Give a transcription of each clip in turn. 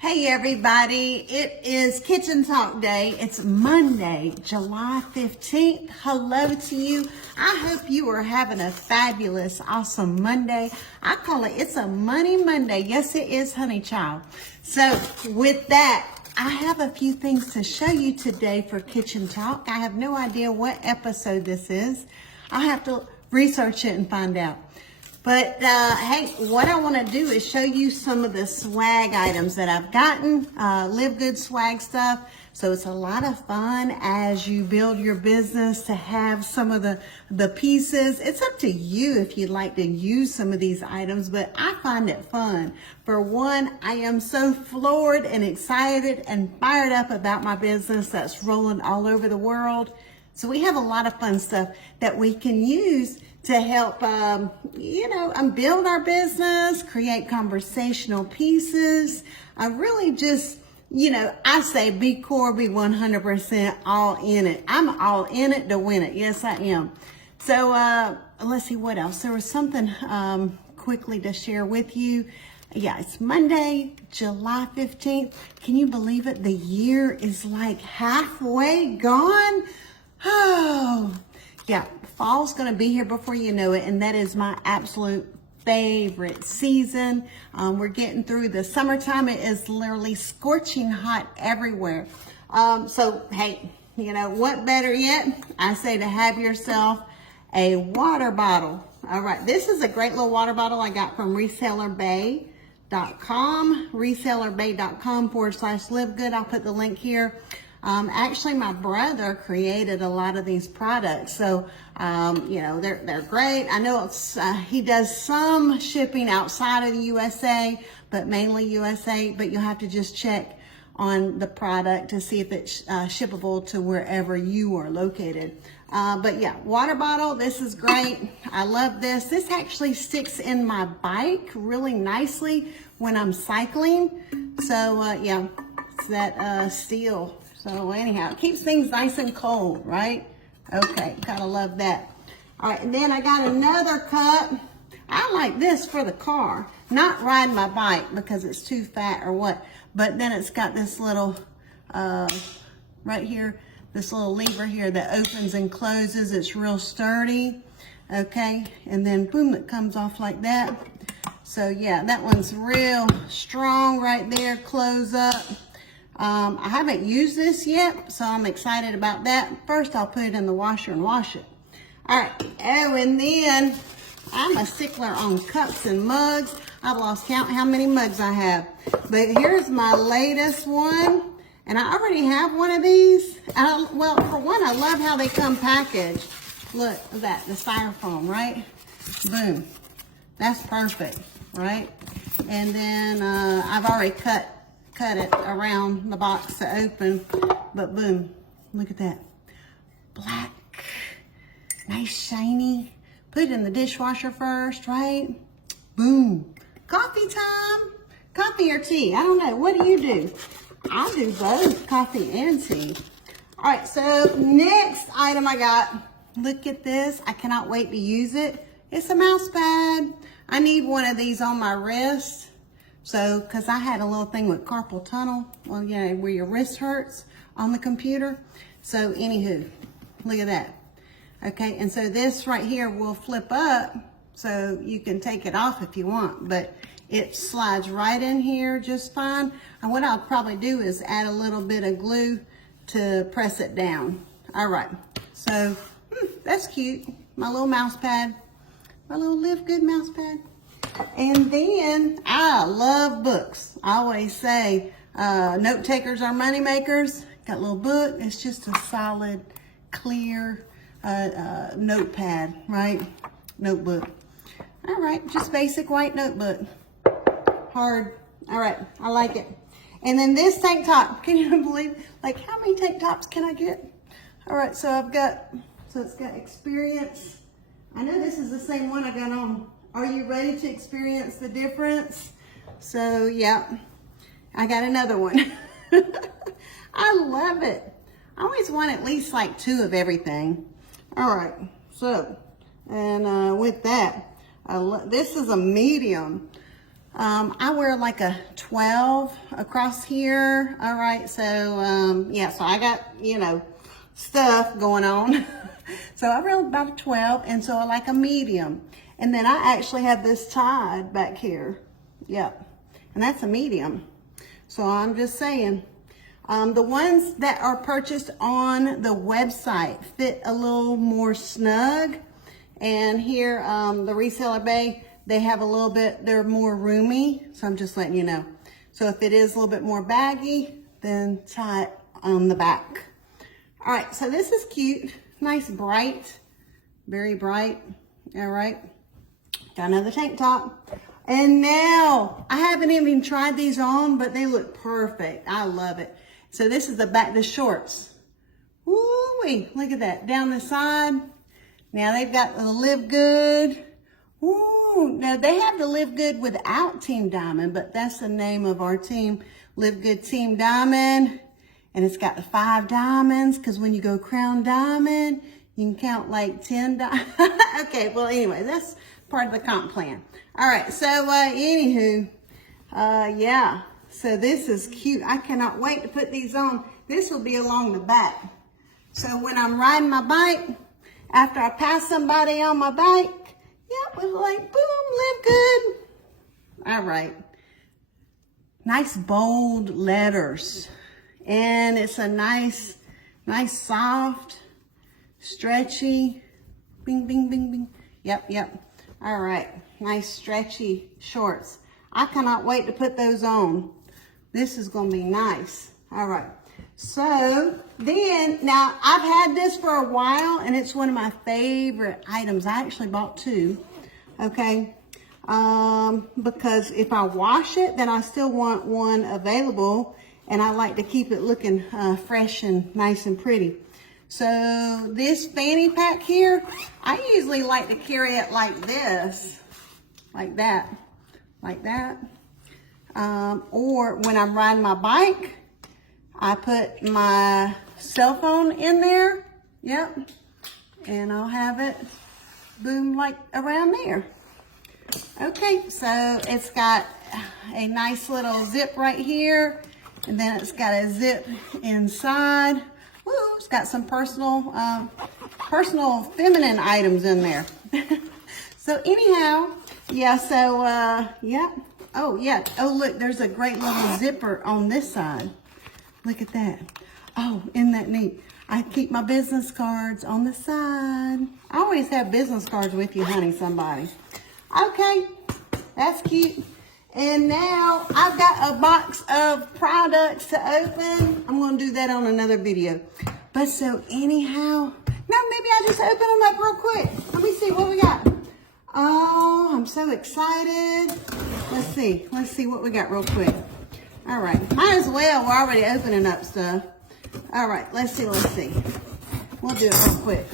Hey everybody, it is Kitchen Talk Day. It's Monday, July 15th. Hello to you. I hope you are having a fabulous, awesome Monday. I call it's a Money Monday. Yes, it is, honey child. So with that, I have a few things to show you today for Kitchen Talk. I have no idea what episode this is. I'll have to research it and find out. But hey, what I want to do is show you some of the swag items that I've gotten, Livegood swag stuff. So it's a lot of fun as you build your business to have some of the pieces. It's up to you if you'd like to use some of these items, but I find it fun. For one, I am so floored and excited and fired up about my business that's rolling all over the world. So we have a lot of fun stuff that we can use to help, build our business, create conversational pieces. I really just, I say be core, be 100% all in it. I'm all in it to win it. Yes, I am. So let's see what else. There was something quickly to share with you. Yeah, it's Monday, July 15th. Can you believe it? The year is like halfway gone. Oh, yeah, fall's going to be here before you know it, and that is my absolute favorite season. We're getting through the summertime. It is literally scorching hot everywhere. So, hey, what better yet? I say to have yourself a water bottle. All right, this is a great little water bottle I got from resellarbay.com, resellarbay.com/Livegood. I'll put the link here. Actually, my brother created a lot of these products, so they're great. I know he does some shipping outside of the USA, but mainly USA. But you'll have to just check on the product to see if it's shippable to wherever you are located. But yeah, water bottle. This is great. I love this. This actually sticks in my bike really nicely when I'm cycling. So yeah, it's that steel. So anyhow, it keeps things nice and cold, right? Okay, gotta love that. All right, and then I got another cup. I like this for the car, not riding my bike because it's too fat or what. But then it's got this little, right here, this little lever here that opens and closes. It's real sturdy, okay? And then boom, it comes off like that. So yeah, that one's real strong right there, close up. I haven't used this yet, so I'm excited about that. First, I'll put it in the washer and wash it. All right, oh, and then I'm a stickler on cups and mugs. I've lost count how many mugs I have. But here's my latest one, and I already have one of these. Well, for one, I love how they come packaged. Look at that, the styrofoam, right? Boom, that's perfect, right? And then I've already cut it around the box to open, but boom, look at that. Black, nice shiny. Put it in the dishwasher first, right? Boom. Coffee time. Coffee or tea, I don't know. What do you do? I do both, coffee and tea. All right, so next item I got, look at this. I cannot wait to use it. It's a mouse pad. I need one of these on my wrist. So, because I had a little thing with carpal tunnel, well, where your wrist hurts on the computer. So, anywho, look at that. Okay, and so this right here will flip up, so you can take it off if you want, but it slides right in here just fine. And what I'll probably do is add a little bit of glue to press it down. All right, so that's cute. My little mouse pad, my little Livegood mouse pad. And then I love books. I always say note takers are money makers. Got a little book. It's just a solid, clear notepad, right? Notebook. All right, just basic white notebook. Hard. All right, I like it. And then this tank top. Can you believe? Like, how many tank tops can I get? All right, so it's got experience. I know this is the same one I got on. Are you ready to experience the difference? So, yeah, I got another one. I love it. I always want at least like 2 of everything. All right, so, and with that, this is a medium. I wear like a 12 across here. All right, so yeah, so I got, you know, stuff going on. So I wear about a 12, and so I like a medium. And then I actually have this tied back here. Yep, and that's a medium. So I'm just saying, the ones that are purchased on the website fit a little more snug. And here, the reseller bay, they have a little bit, they're more roomy. So I'm just letting you know. So if it is a little bit more baggy, then tie it on the back. All right, so this is cute. Nice, bright, very bright. All right, got another tank top. And now, I haven't even tried these on, but they look perfect. I love it. So this is the back, the shorts. Woo-wee, look at that, down the side. Now they've got the Livegood. Ooh, now they have the Livegood without Team Diamond, but that's the name of our team, Livegood Team Diamond. And it's got the 5 diamonds, because when you go crown diamond, you can count like 10 diamonds. Okay, well anyway, that's part of the comp plan. All right, so anywho, yeah, so this is cute. I cannot wait to put these on. This will be along the back. So when I'm riding my bike, after I pass somebody on my bike, yep, it's like, boom, live good. All right. Nice bold letters. And it's a nice soft, stretchy, bing, bing, bing, bing. Yep. All right, nice stretchy shorts. I cannot wait to put those on. This is gonna be nice. All right, so then, now I've had this for a while and it's one of my favorite items. I actually bought 2, okay? Because if I wash it, then I still want one available, and I like to keep it looking fresh and nice and pretty. So this fanny pack here, I usually like to carry it like this, like that. Or when I'm riding my bike, I put my cell phone in there, yep, and I'll have it, boom, like around there. Okay, so it's got a nice little zip right here, and then it's got a zip inside. Woo, it's got some personal feminine items in there. So anyhow, yeah, so, yeah. Oh, yeah. Oh, look, there's a great little zipper on this side. Look at that. Oh, isn't that neat? I keep my business cards on the side. I always have business cards with you, honey, somebody. Okay, that's cute. And now I've got a box of products to open. I'm going to do that on another video. But so anyhow, no, maybe I'll just open them up real quick. Let me see what we got. Oh, I'm so excited. Let's see what we got real quick. All right, might as well. We're already opening up stuff. All right, let's see. We'll do it real quick.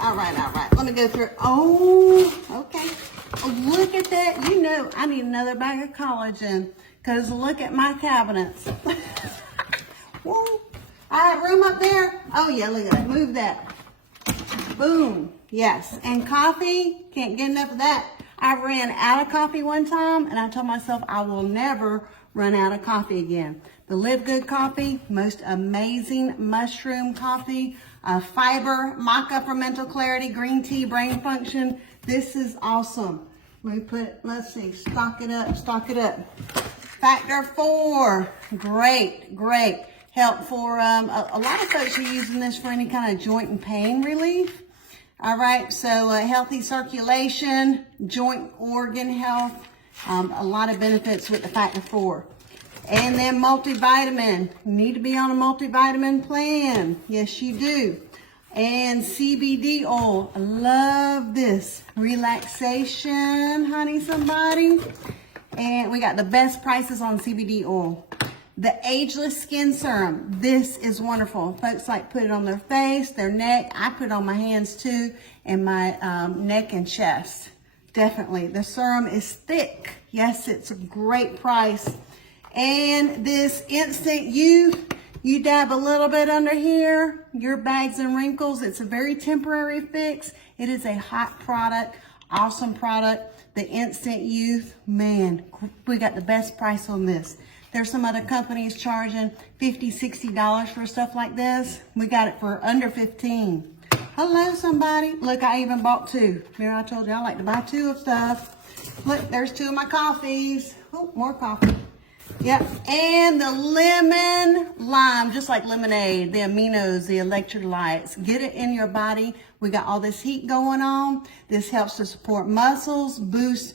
All right. Let me go through. Oh, okay. Oh, look at that. You know, I need another bag of collagen, because look at my cabinets. Woo. I have room up there. Oh, yeah, look at that. Move that. Boom. Yes. And coffee, can't get enough of that. I ran out of coffee one time, and I told myself I will never run out of coffee again. The Livegood coffee, most amazing mushroom coffee, fiber, maca for mental clarity, green tea, brain function. This is awesome. Let's see, stock it up. Factor 4, great. Help for, a lot of folks are using this for any kind of joint and pain relief. All right, so healthy circulation, joint organ health, a lot of benefits with the Factor 4. And then multivitamin, you need to be on a multivitamin plan. Yes, you do. And CBD oil, I love this. Relaxation, honey, somebody. And we got the best prices on CBD oil. The Ageless Skin Serum, this is wonderful. Folks like put it on their face, their neck. I put it on my hands too, and my neck and chest. Definitely. The serum is thick. Yes, it's a great price. And this instant you dab a little bit under here, your bags and wrinkles. It's a very temporary fix. It is a hot product. Awesome product. The Instant Youth, man, we got the best price on this. There's some other companies charging $50, $60 for stuff like this. We got it for under $15. Hello, somebody. Look, I even bought two. Remember I told you I like to buy two of stuff. Look, there's two of my coffees. Oh, more coffee. Yep, and the lemon lime, just like lemonade, the aminos, the electrolytes. Get it in your body. We got all this heat going on. This helps to support muscles, boost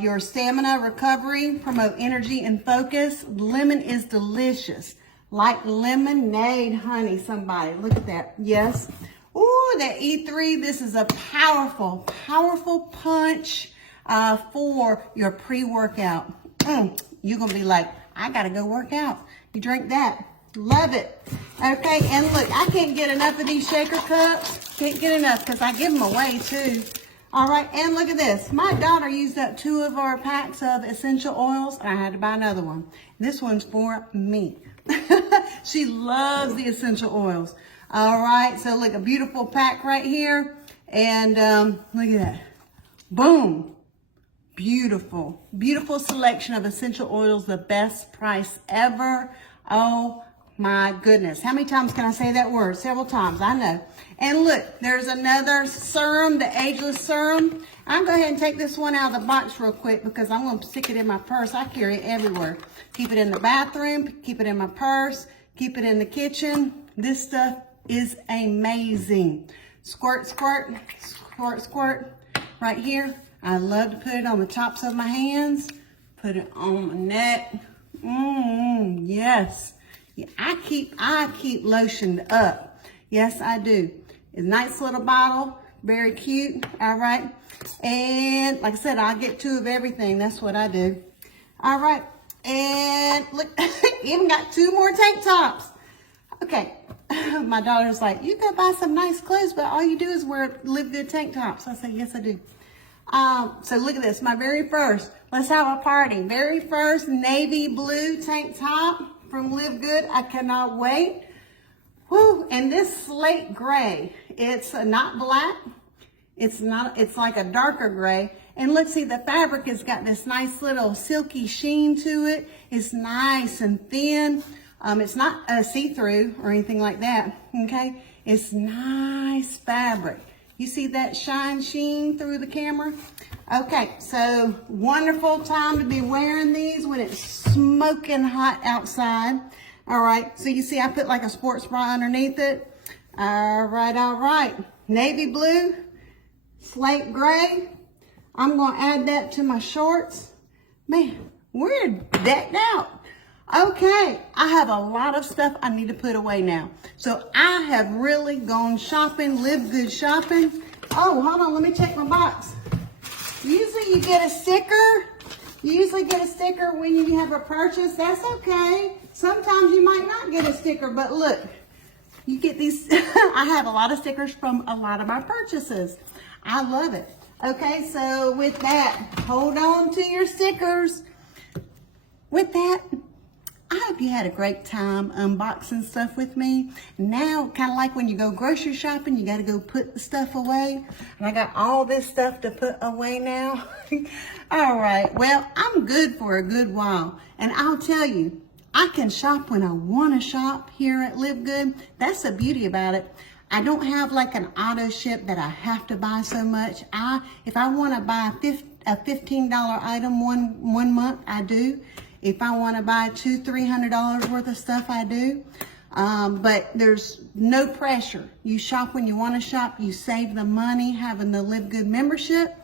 your stamina, recovery, promote energy and focus. Lemon is delicious. Like lemonade, honey, somebody. Look at that. Yes. Ooh, that E3, this is a powerful, powerful punch for your pre-workout. You're going to be like, I got to go work out. You drink that. Love it. Okay, and look, I can't get enough of these shaker cups. Can't get enough because I give them away too. All right, and look at this. My daughter used up 2 of our packs of essential oils, and I had to buy another one. This one's for me. She loves the essential oils. All right, so look, a beautiful pack right here. And look at that. Boom. Beautiful, beautiful selection of essential oils, the best price ever. Oh my goodness. How many times can I say that word? Several times, I know. And look, there's another serum, the Ageless Serum. I'm going to go ahead and take this one out of the box real quick because I'm going to stick it in my purse. I carry it everywhere. Keep it in the bathroom, keep it in my purse, keep it in the kitchen. This stuff is amazing. Squirt, squirt, squirt, squirt right here. I love to put it on the tops of my hands, put it on my neck. Yes. Yeah, I keep lotioned up. Yes, I do. It's a nice little bottle, very cute. All right. And like I said, I get 2 of everything. That's what I do. All right. And look, even got 2 more tank tops. Okay. My daughter's like, you go buy some nice clothes, but all you do is wear Livegood tank tops. I said, yes, I do. So look at this, my very first, let's have a party. Very first navy blue tank top from Livegood. I cannot wait. Woo, and this slate gray, it's not black. It's like a darker gray. And let's see, the fabric has got this nice little silky sheen to it. It's nice and thin. It's not a see-through or anything like that, okay? It's nice fabric. You see that sheen through the camera? Okay, so wonderful time to be wearing these when it's smoking hot outside. All right, so you see I put like a sports bra underneath it. All right. Navy blue, slate gray. I'm gonna add that to my shorts. Man, we're decked out. Okay, I have a lot of stuff I need to put away now. So I have really gone shopping, Livegood shopping. Oh, hold on, let me check my box. Usually you get a sticker. You usually get a sticker when you have a purchase. That's okay. Sometimes you might not get a sticker, but look, you get these. I have a lot of stickers from a lot of my purchases. I love it. Okay, so with that, hold on to your stickers. With that, I hope you had a great time unboxing stuff with me. Now, kind of like when you go grocery shopping, you got to go put the stuff away. And I got all this stuff to put away now. All right, well, I'm good for a good while. And I'll tell you, I can shop when I want to shop here at Livegood. That's the beauty about it. I don't have like an auto ship that I have to buy so much. If I want to buy a $15 item one month, I do. If I want to buy $200-300 worth of stuff, I do. But there's no pressure. You shop when you want to shop. You save the money having the Livegood membership.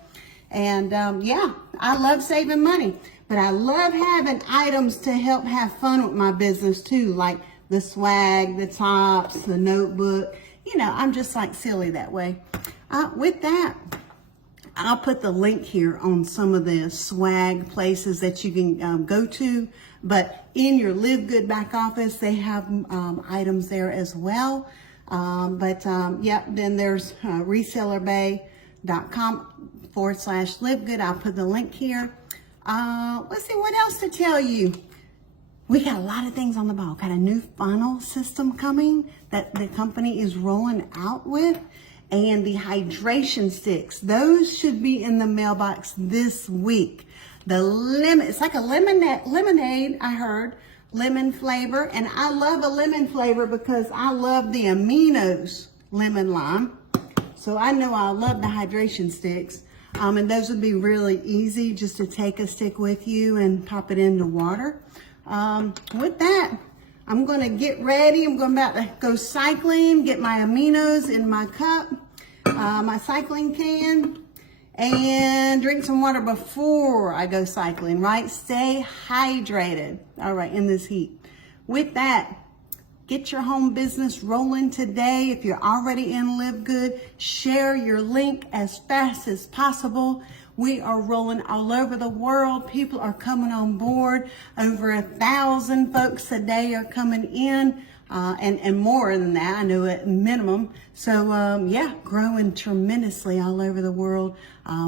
And yeah, I love saving money. But I love having items to help have fun with my business too, like the swag, the tops, the notebook. You know, I'm just like silly that way. With that, I'll put the link here on some of the swag places that you can go to. But in your Livegood back office, they have items there as well. Yeah, then there's resellerbay.com/Livegood. I'll put the link here. Let's see what else to tell you. We got a lot of things on the ball. Got a new funnel system coming that the company is rolling out with. and the hydration sticks. Those should be in the mailbox this week. The lemon, it's like a lemonade, I heard, lemon flavor. And I love a lemon flavor because I love the aminos, lemon lime. So I know I love the hydration sticks. And those would be really easy just to take a stick with you and pop it into water. With that, I'm going to get ready. I'm about to go cycling, get my aminos in my cup, my cycling can, and drink some water before I go cycling, right? Stay hydrated, all right, in this heat. With that, get your home business rolling today. If you're already in Livegood, share your link as fast as possible. We are rolling all over the world. People are coming on board. Over 1,000 folks a day are coming in, and more than that, I know at minimum. So yeah, growing tremendously all over the world.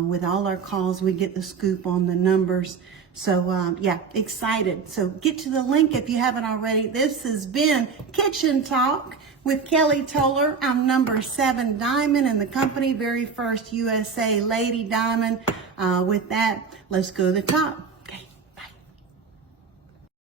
With all our calls, we get the scoop on the numbers. So yeah, excited. So get to the link if you haven't already. This has been Kitchen Talk with Kelly Tolar. I'm number 7 diamond in the company, very first USA Lady Diamond. With that, let's go to the top.